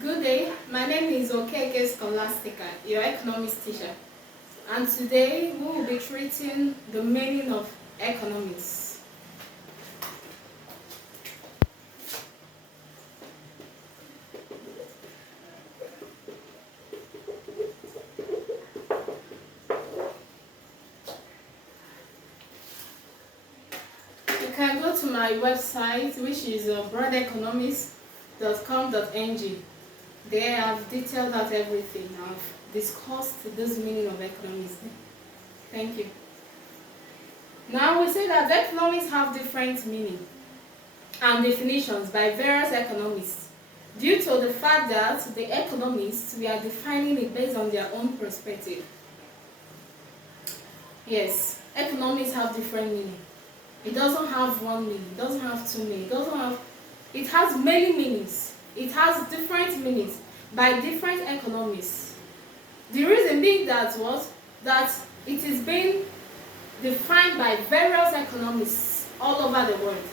Good day, my name is Okeke Scholastica, your economics teacher, and today we will be treating the meaning of economics. You can go to my website, which is broadeconomics.com.ng. There I've detailed out everything. I've discussed this meaning of economics. Thank you. Now we say that economics have different meaning and definitions by various economists due to the fact that the economists, we are defining it based on their own perspective. Yes, economics have different meaning. It doesn't have one meaning, it doesn't have two meanings, it has many meanings. It has different meanings by different economists. The reason being that it is being defined by various economists all over the world.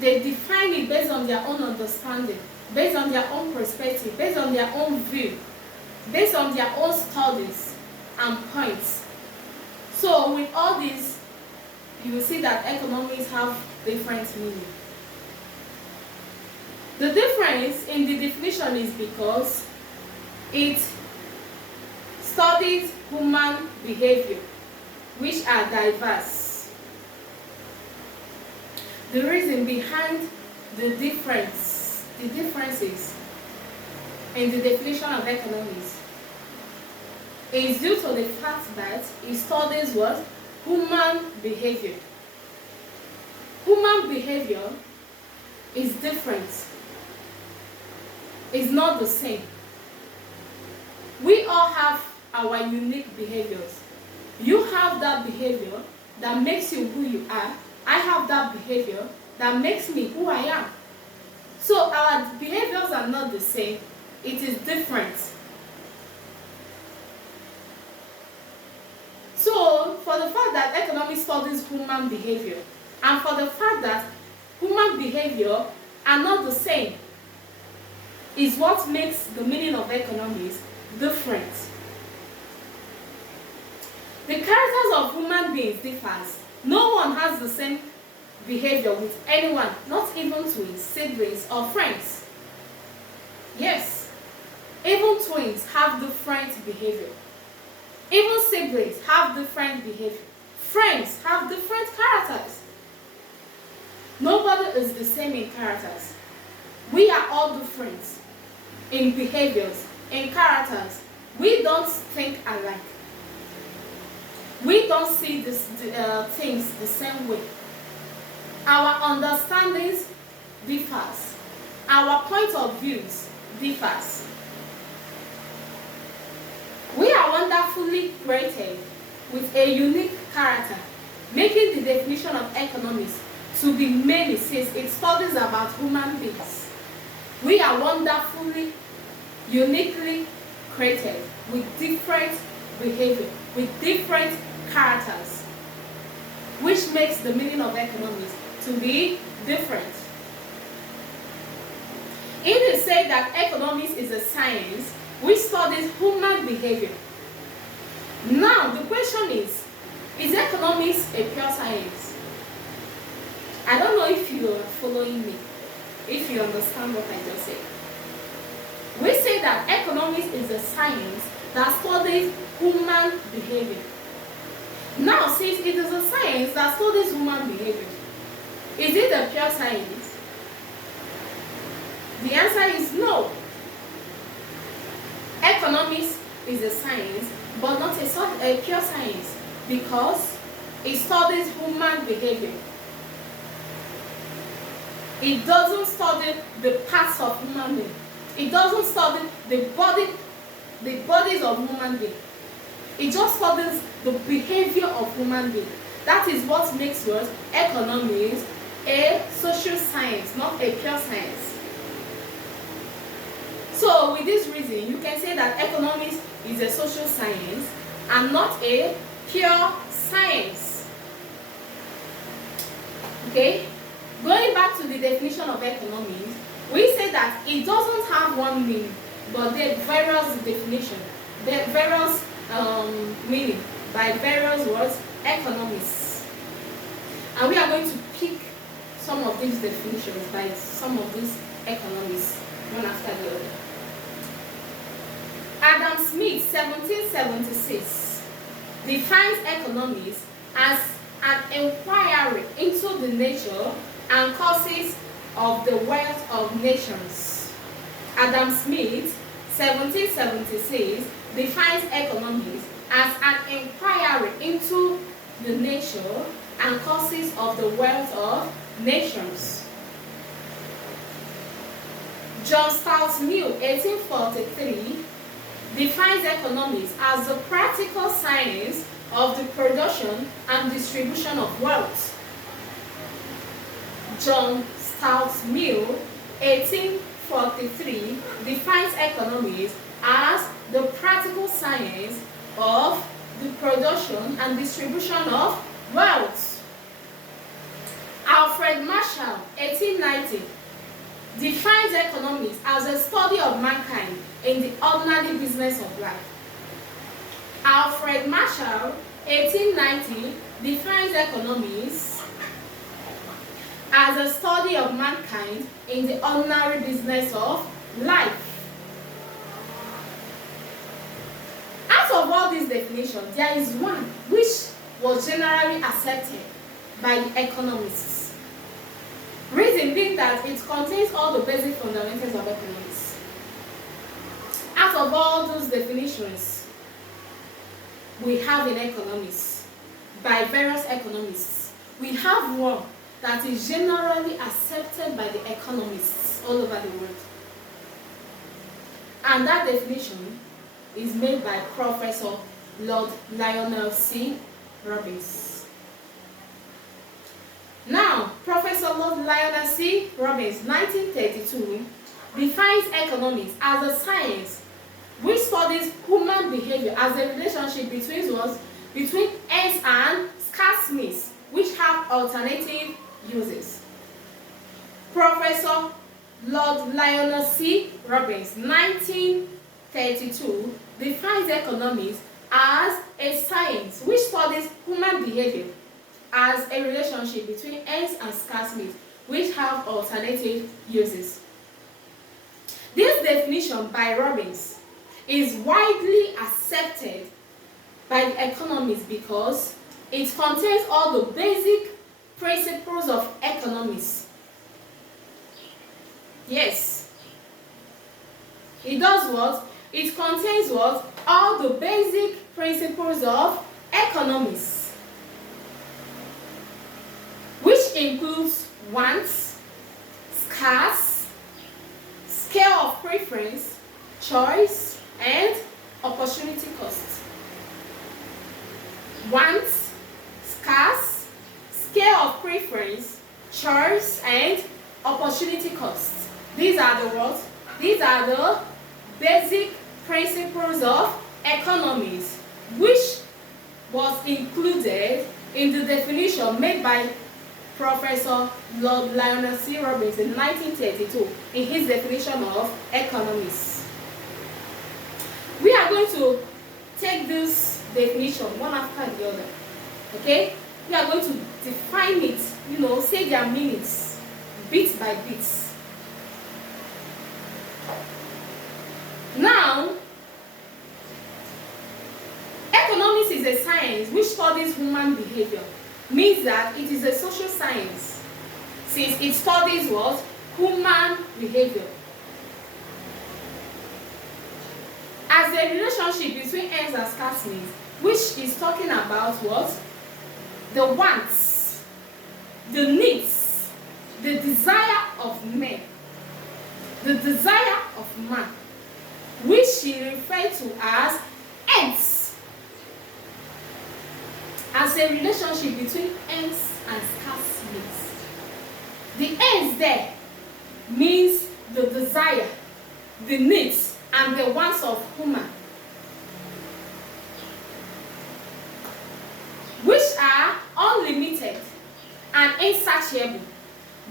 They define it based on their own understanding, based on their own perspective, based on their own view, based on their own studies and points. So with all this, you will see that economics have different meaning. The difference in the definition is because it studies human behavior, which are diverse. The reason behind the differences in the definition of economics is due to the fact that it studies what? Human behavior. Human behavior is different. It's not the same. We all have our unique behaviors. You have that behavior that makes you who you are. I have that behavior that makes me who I am. So our behaviors are not the same. It is different. So for the fact that economics studies human behavior, and for the fact that human behavior are not the same, is what makes the meaning of economics different. The characters of human beings differs. No one has the same behavior with anyone, not even twins, siblings, or friends. Yes, even twins have different behavior. Even siblings have different behavior. Friends have different characters. Nobody is the same in characters. We are all different in behaviors, in characters. We don't think alike. We don't see things the same way. Our understandings differs. Our point of views differs. We are wonderfully created with a unique character, making the definition of economics to be many since it studies about human beings. We are wonderfully, uniquely created with different behavior, with different characters, which makes the meaning of economics to be different. It is said that economics is a science which studies human behavior. Now, the question is economics a pure science? I don't know if you are following me, if you understand what I just said. We say that economics is a science that studies human behavior. Now, since it is a science that studies human behavior, is it a pure science? The answer is no. Economics is a science, but not a pure science, because it studies human behavior. It doesn't study the parts of human being. It doesn't study the bodies of human being. It just studies the behavior of human being. That is what makes what economics a social science, not a pure science. So with this reason, you can say that economics is a social science and not a pure science. Okay? Going back to the definition of economics, We say that it doesn't have one meaning, but there are various definitions, there are various meaning by various words, economists. And we are going to pick some of these definitions by some of these economists, one after the other. Adam Smith, 1776, defines economics as an inquiry into the nature and causes of the wealth of nations. Adam Smith, 1776, defines economics as an inquiry into the nature and causes of the wealth of nations. John Stuart Mill, 1843, defines economics as the practical science of the production and distribution of wealth. John Stuart Mill, 1843, defines economics as the practical science of the production and distribution of wealth. Alfred Marshall, 1890, defines economics as a study of mankind in the ordinary business of life. Alfred Marshall, 1890, defines economics as a study of mankind in the ordinary business of life. Out of all these definitions, there is one which was generally accepted by the economists. Reason being that it contains all the basic fundamentals of economics. Out of all those definitions we have in economics by various economists, we have one that is generally accepted by the economists all over the world. And that definition is made by Professor Lord Lionel C. Robbins. Now, Professor Lord Lionel C. Robbins, 1932, defines economics as a science which studies human behavior as a relationship between ends and scarce means, which have alternative uses. Professor Lord Lionel C. Robbins, 1932, defines economics as a science which studies human behavior as a relationship between ends and scarce means, which have alternative uses. This definition by Robbins is widely accepted by the economists because it contains all the basic principles of economics. Yes. It does what? It contains what? All the basic principles of economics, which includes wants, scarce, scale of preference, choice, and opportunity cost. Wants, scarce, scale of preference, choice, and opportunity cost. These are the what? These are the basic principles of economics, which was included in the definition made by Professor Lord Lionel C. Robbins in 1932 in his definition of economics. We are going to take this definition one after the other. Okay? We are going to define it, say their meanings bit by bit. Now, economics is a science which studies human behavior. Means that it is a social science, since it studies what? Human behavior. As a relationship between ends and scarce means, which is talking about what? The wants, the needs, the desire of men, the desire of man, which she referred to as ends. As a relationship between ends and scarce means. The ends there means the desire, the needs, and the wants of human, which are unlimited and insatiable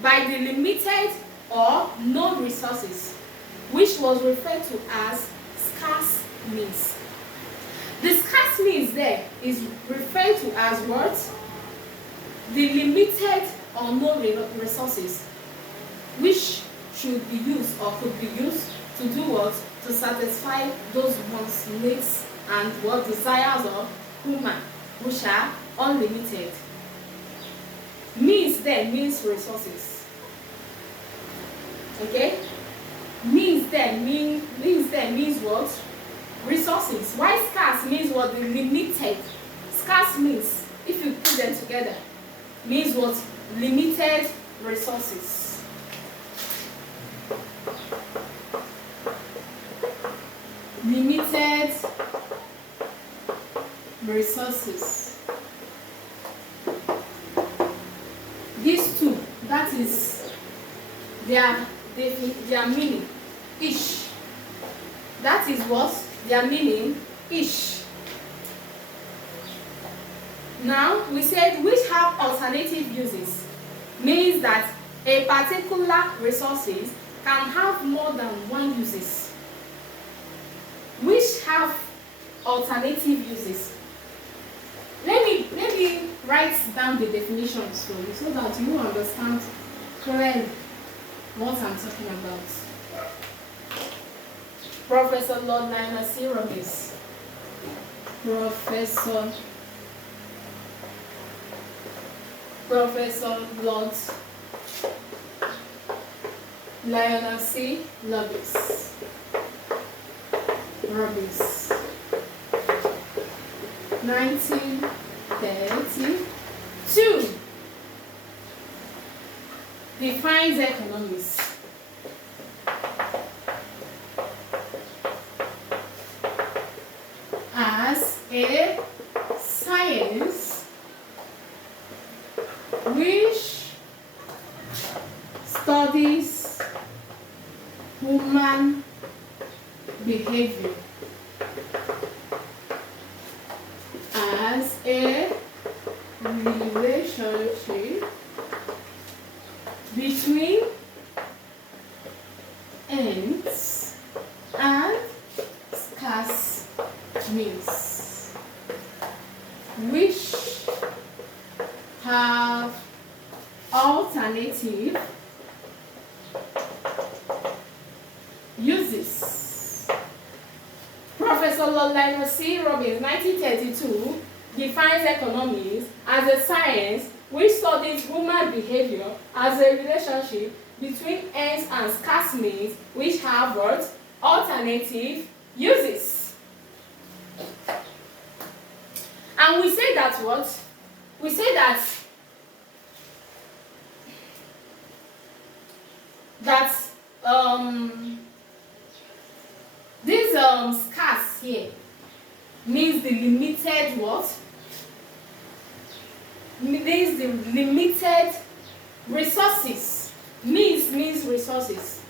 by the limited or no resources, which was referred to as scarce means. The scarce means there is referred to as what? The limited or no resources, which should be used or could be used to do what? To satisfy those one's needs and what desires of human, which are unlimited. Means there means resources. Okay? Means there means what? Resources. Why scarce means what? The limited. Scarce means, if you put them together, means what? Limited resources. Limited resources. These two, that is their meaning each. That is what their meaning each. Now we said which have alternative uses, means that a particular resources can have more than one uses. Which have alternative uses. Let me write down the definitions for you so that you understand clearly what I'm talking about. Professor Lord Lionel C. Robbins. Professor Lord Lionel C. Robbins. 1932 defines economics as a science which studies human behavior as a relationship between ends and scarce means, which have alternative uses. Professor Lord Lionel C. Robbins, 1932, defines economics as a science which studies human behavior as a relationship between ends and scarce means, which have what? Alternative uses. And we say that what? We say that this scarce here means the limited what? Means the limited resources. Means resources.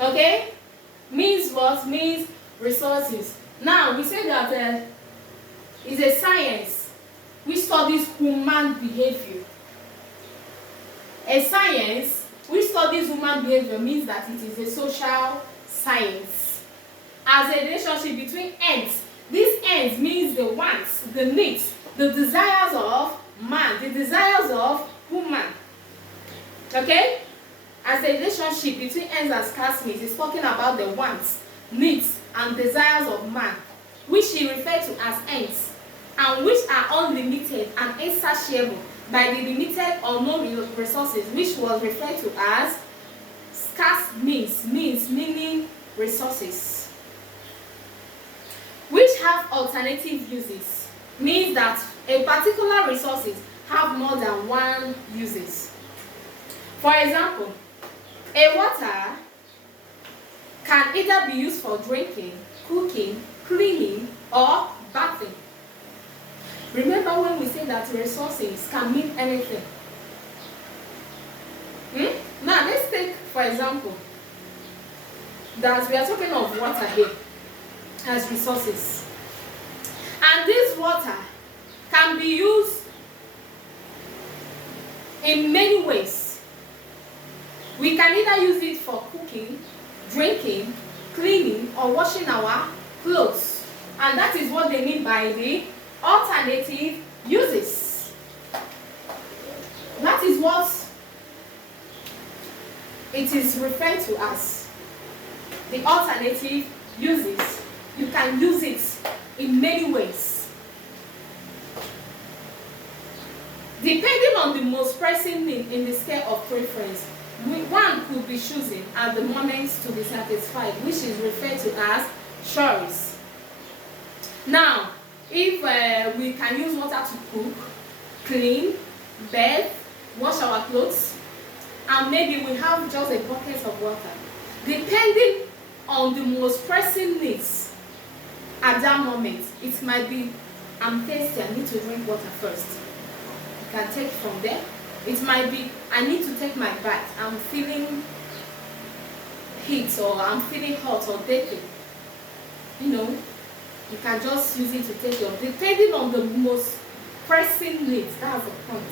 Okay? Means what? Means resources. Now we say that it's a science which studies human behavior. A science which studies human behavior means that it is a social science. As a relationship between ends. These ends means the wants, the needs, the desires of man, the desires of woman. Okay? As a relationship between ends and scarce means, it's talking about the wants, needs, and desires of man, which he referred to as ends, and which are unlimited and insatiable by the limited or no resources, which was referred to as scarce means meaning resources, which have alternative uses, means that a particular resources have more than one uses. For example, a water can either be used for drinking, cooking, cleaning, or bathing. Remember when we say that resources can mean anything. Now let's take, for example, that we are talking of water here as resources. And this water can be used in many ways. We can either use it for cooking, drinking, cleaning, or washing our clothes. And that is what they mean by the alternative uses. That is what it is referred to as the alternative uses. You can use it in many ways. Depending on the most pressing need in the scale of preference, one could be chosen at the moment to be satisfied, which is referred to as choice. Now, if we can use water to cook, clean, bathe, wash our clothes, and maybe we have just a bucket of water, depending on the most pressing needs at that moment, it might be, I'm thirsty, I need to drink water first. You can take from there. It might be, I need to take my bath, I'm feeling heat, or I'm feeling hot or dirty. You know, you can just use it to take your, depending on the most pressing needs. That's the point.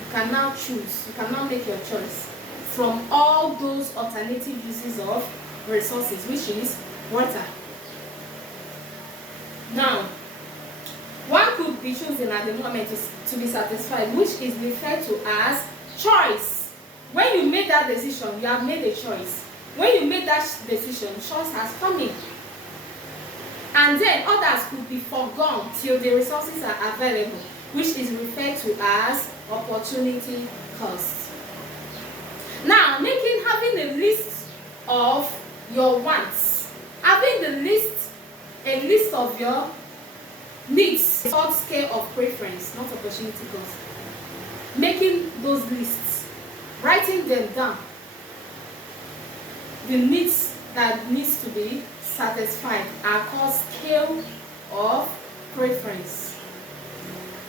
You can now choose, you can now make your choice from all those alternative uses of resources, which is water. Now, one could be chosen at the moment to be satisfied, which is referred to as choice. When you make that decision, you have made a choice. When you make that decision, choice has come in. And then others could be forgone till the resources are available, which is referred to as opportunity cost. Now, having a list of your wants, having a list of your needs, called scale of preference, not opportunity cost. Making those lists, writing them down, the needs that needs to be satisfied are called scale of preference.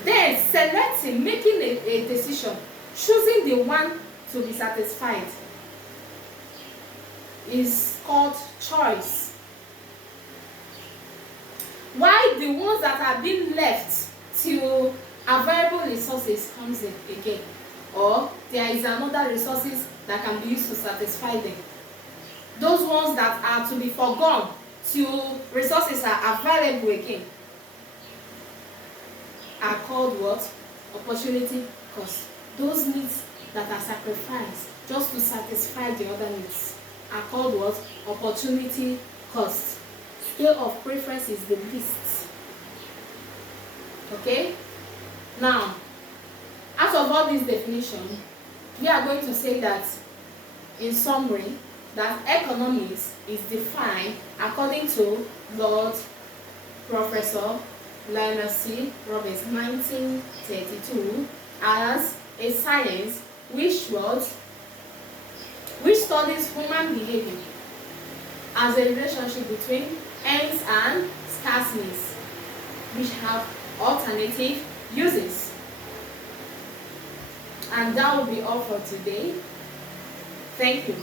Then selecting, making a decision, choosing the one to be satisfied is called choice. While the ones that are being left till available resources comes in again, or there is another resources that can be used to satisfy them. Those ones that are to be forgone till resources are available again are called what? Opportunity cost. Those needs that are sacrificed just to satisfy the other needs are called what? Opportunity cost. Scale of preference is the least. Okay? Now, out of all these definitions, we are going to say that, in summary, that economics is defined according to Lord Professor Lionel C. Roberts, 1932, as a science which studies human behavior as a relationship between ends and scarce needs, which have alternative uses. And that will be all for today. Thank you.